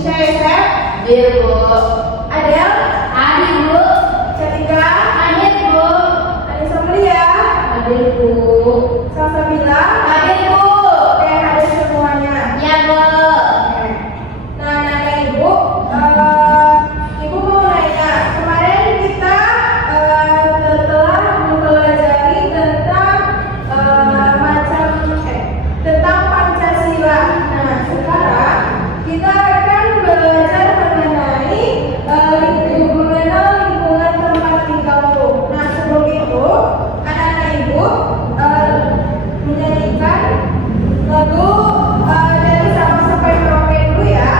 Bisa ya, Sep? Iya, Bu. Adel? Hadir, Bu. Cantika? Hadir, Bu. Anissa Mulia? Hadir, Bu. Salsabila? Hadir, Bu. Oke, hadir semuanya. Iya, Bu. Oke. Nah, nanya Ibu, Ibu mau nanya, kemarin kita telah mempelajari tentang tentang Pancasila. Nah, sekarang kita akan belajar mengenai mengenal lingkungan tempat tinggalku. Nah, sebelum itu, anak-anak Ibu menyanyikan lagu dari Sabang sampai Merauke dulu ya.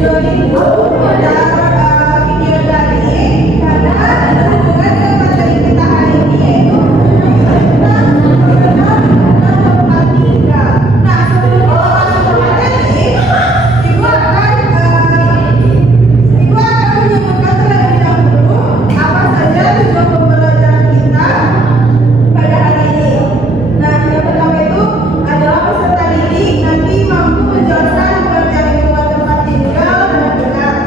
Tujuan Ibu pada video tadi karena ada hubungan dengan materi kita hari ini yaitu tentang mengenal tempat tinggal. Nah, sebelum kita masuk ke materi, Ibu akan menyebutkan terlebih dahulu apa saja tujuan pembelajaran kita pada hari ini. Nah, yang pertama itu adalah peserta didik nanti mampu menjelaskan pengertian lingkungan tempat tinggal dengan benar.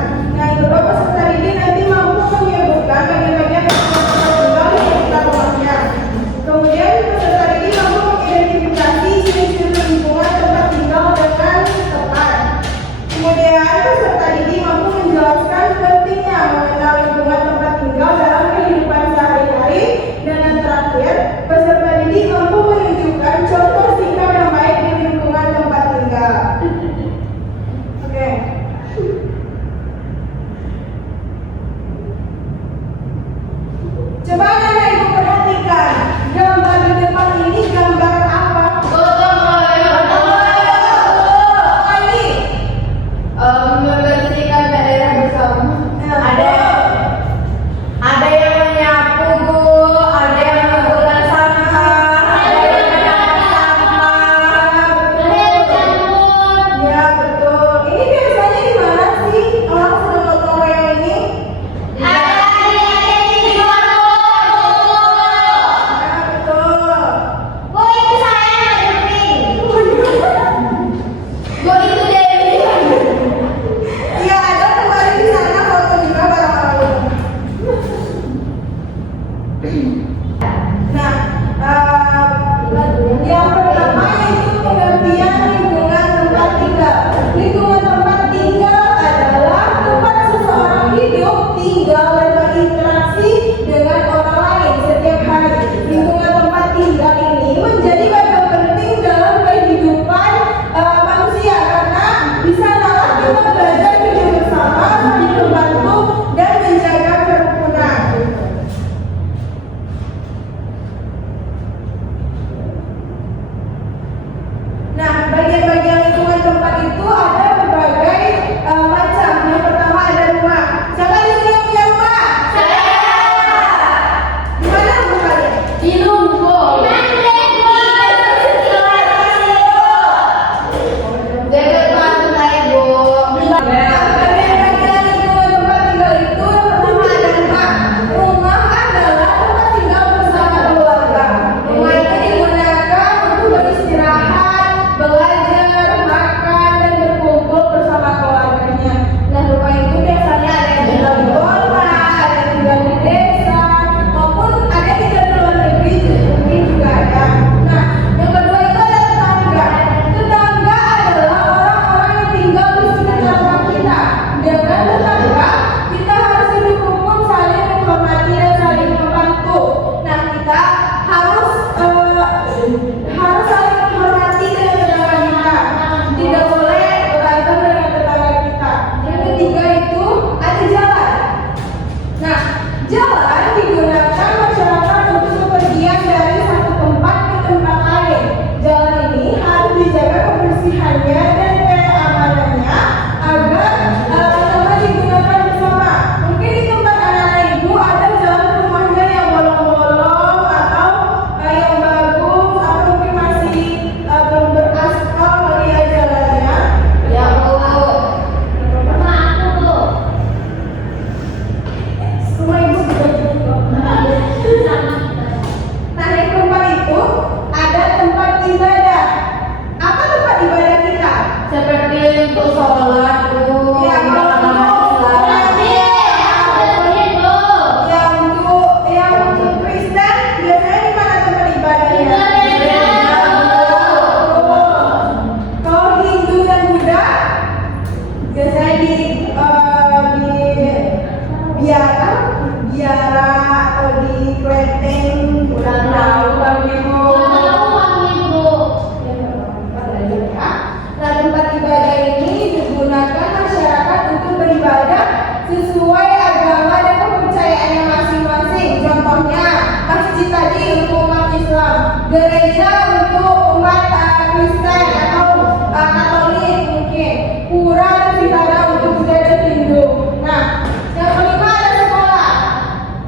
gereja untuk umat Kristen atau Katolik mungkin. Pura dan vihara untuk budaya dan Hindu. Nah, yang kelima ada sekolah.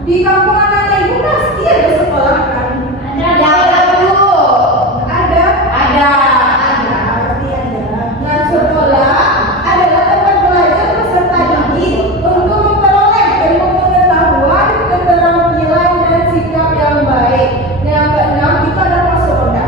Di kampung anak ibu pasti ada sekolah kan? Ada Bu. Ada, pasti ada. Nah, sekolah adalah tempat belajar peserta didik untuk memperoleh ilmu pengetahuan, keterampilan dan sikap yang baik. Yang keenam itu adalah pasoda.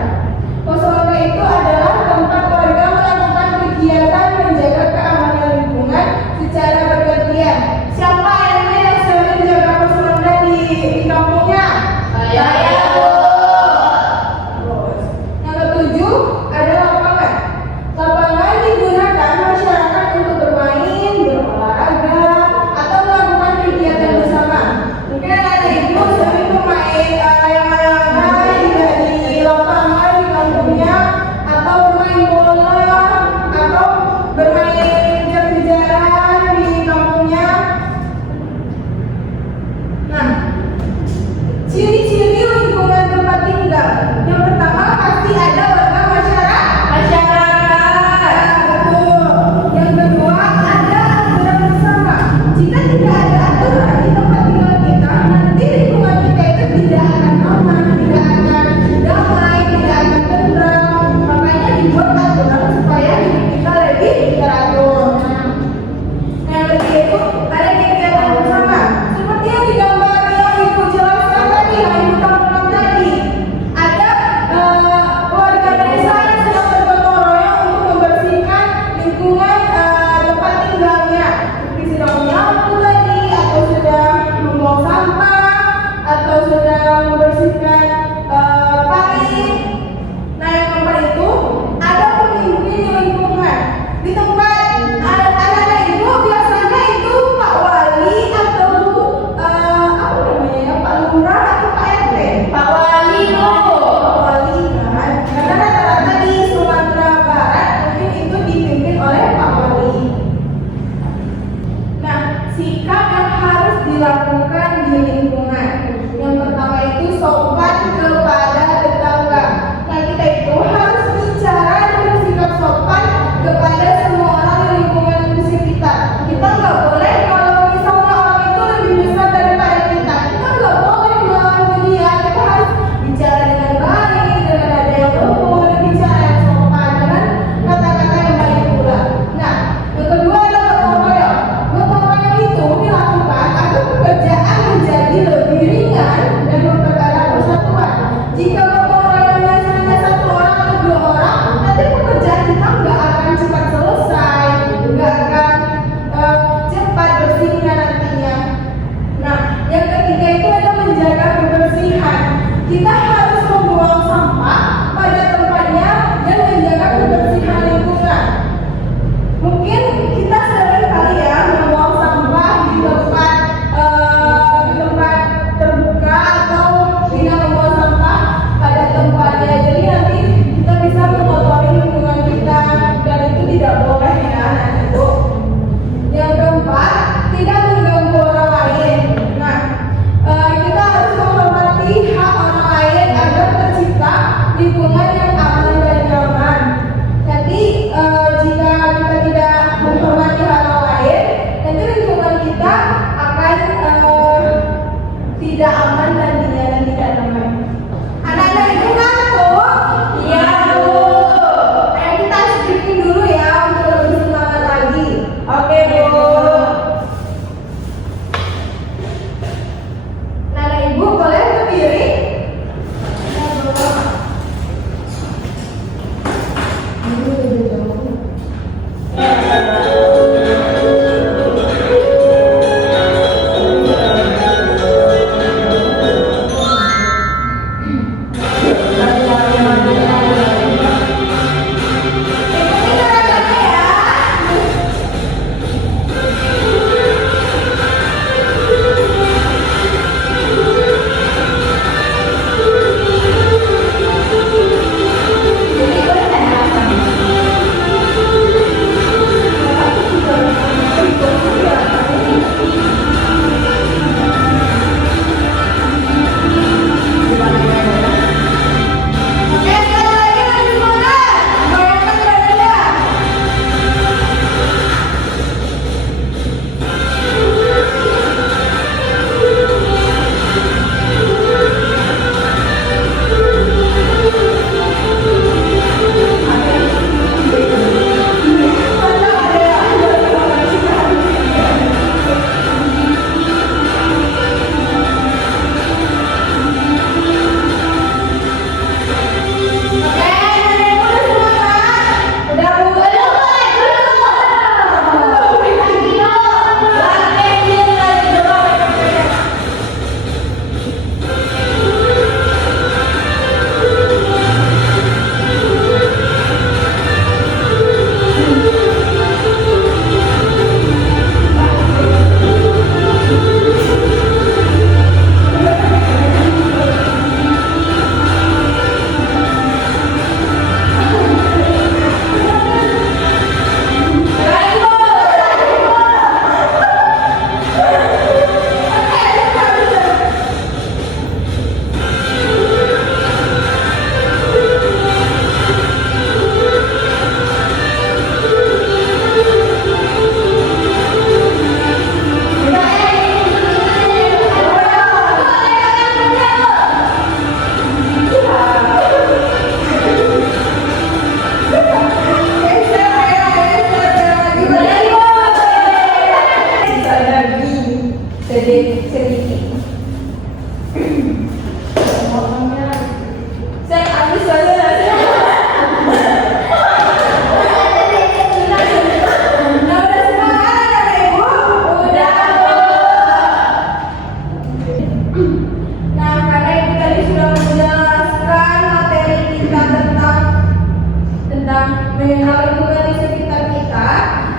warga di sekitar kita.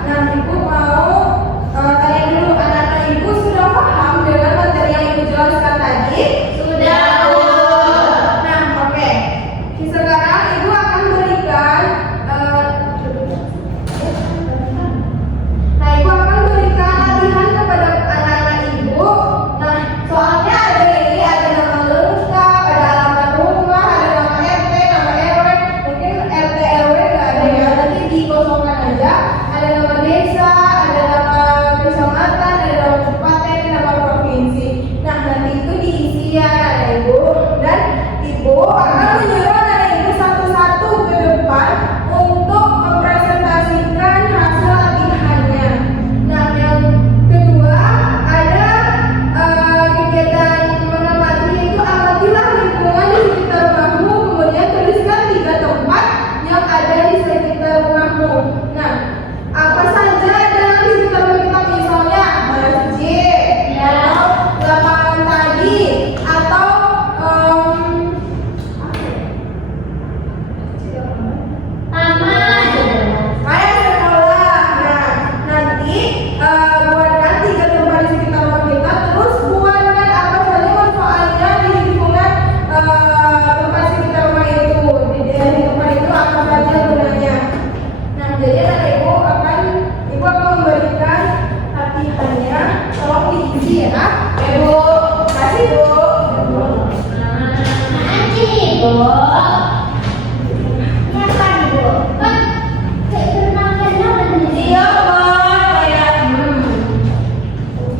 Nah, Ibu mau tanya dulu, anak-anak Ibu sudah paham dengan materi yang Ibu jelaskan tadi? Sudah, Bu. Nah, oke. Sekarang Ibu akan berikan Nah, Ibu akan berikan latihan kepada anak-anak Ibu. Nah, soalnya ada ini, ada nama lengkap, ada alamat rumah, ada nama RT, nama RW. Mungkin RT RW nggak ada ya, nanti dikosongkan aja. Ada nama desa, ada nama kecamatan, ada nama kabupaten, nama provinsi. Nah, nanti itu diisi ya anak Ibu. Dan Ibu akan menyuruh anak Ibu satu-satu ke depan untuk mempresentasikan hasil latihannya. Nah, yang kedua ada kegiatan mengamati, itu amatilah lingkungan di sekitar rumahmu, kemudian tuliskan 3 tempat yang ada di sekitar rumahmu. Nah, apa saja ada di sekitar rumah kita, misalnya masjid, Ya. atau lapangan tadi, atau Taman. kayak sekolah. Nah, nanti buatkan 3 tempat di sekitar rumah kita, terus buatkan apa saja manfaatnya di lingkungan tempat sekitar rumah itu. Di tempat itu apa saja gunanya. Nah, jadi nanti Ibu akan memberikan latihannya, tolong diisi ya. Ibu, kasih Bu. Nanti, Bu. Siapa, Bu? Kan kayak kenal-kenal ini. Iya, Bang. Kayak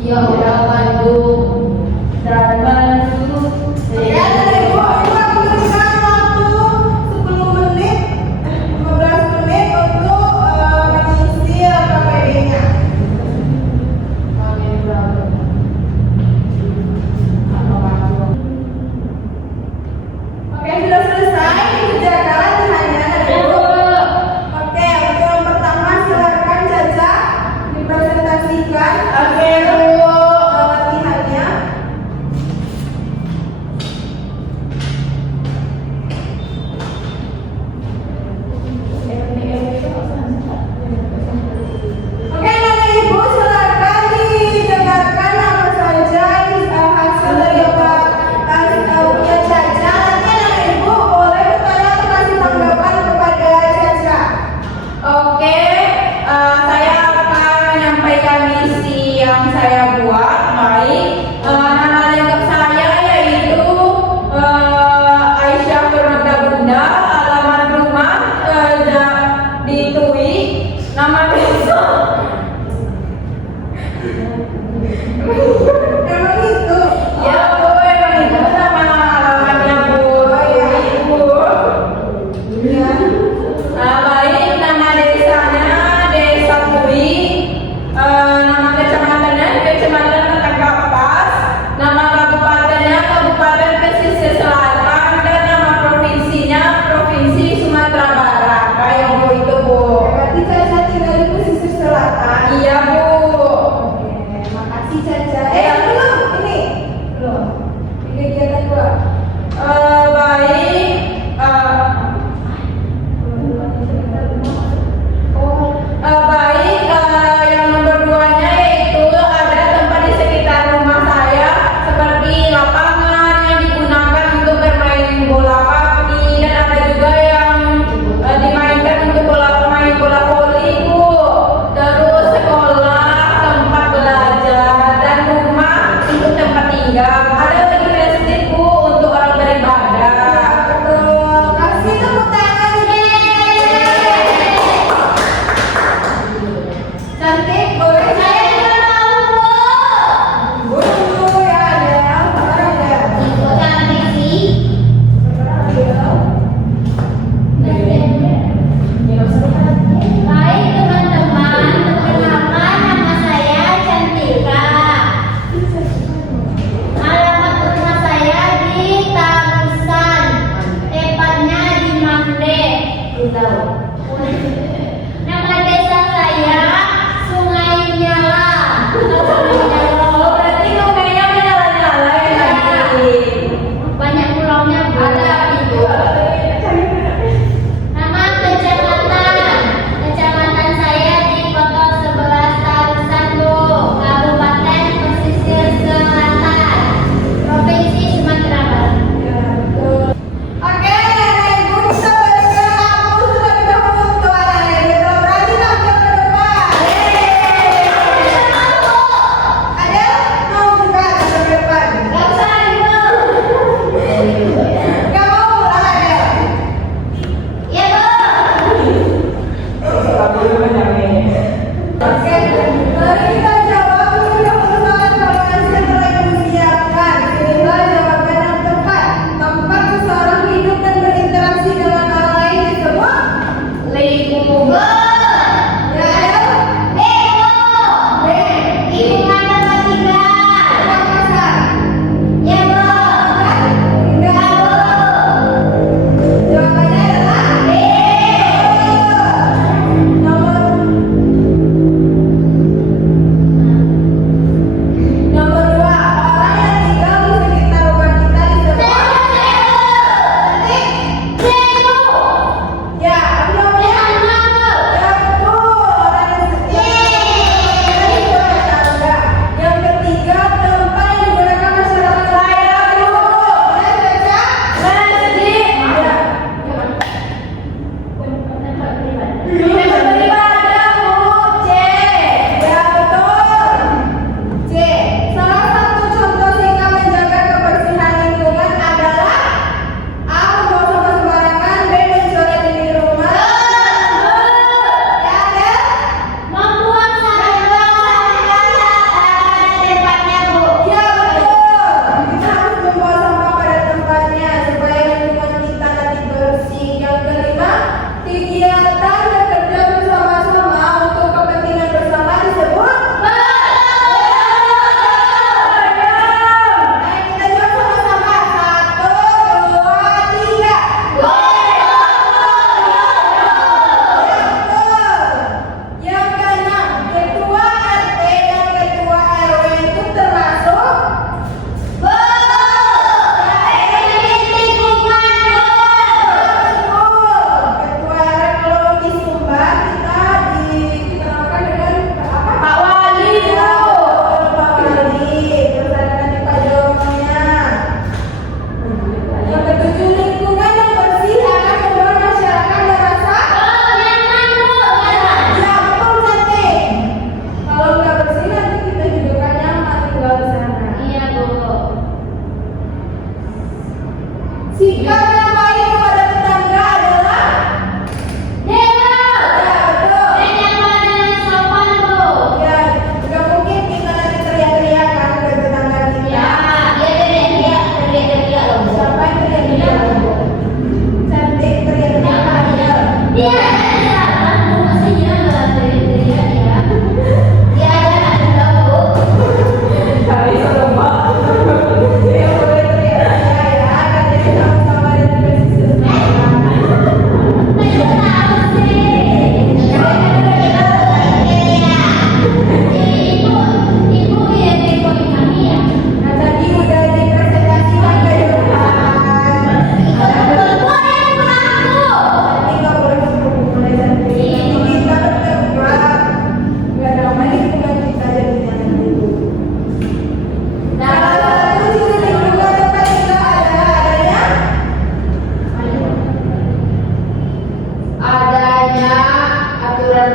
Ya udah, Bandung. Dan Bandung. ya, Ibu akan berikan waktu 10 menit, 15 menit untuk mengisi KPD-nya. Oke, sudah selesai dikerjakan latihannya, Ibu. Oke, untuk yang pertama silakan Caca dipresentasikan. Oke, Bu. Latihannya. Oke, Nana Ibu silakan didengarkan apa saja hasil dari punya Caca. Nanti Nana Ibu boleh bertanya atau kasih tanggapan kepada Caca. Oke, saya akan menyampaikan misi yang saya buat. Baik, nama lengkap saya yaitu Aisyah Purnata Bunda, alamat rumah di Tui, nama desa. Emang itu? Ya, Bu, emang itu nama alamatnya, Bu. Ibu. Iya. Baik, nama desanya Desa Tui, nama kecamatannya Kecamatan Ketakapas, nama kabupatennya Kabupaten Pesisir Selatan, dan nama provinsinya Provinsi Sumatera Barat. Kayak Bu itu, Bu. Berarti Caca tinggal di pesisir selatan. Iya, Bu. Oke, makasih Caca. Aku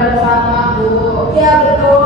bersama, Bu. Iya betul.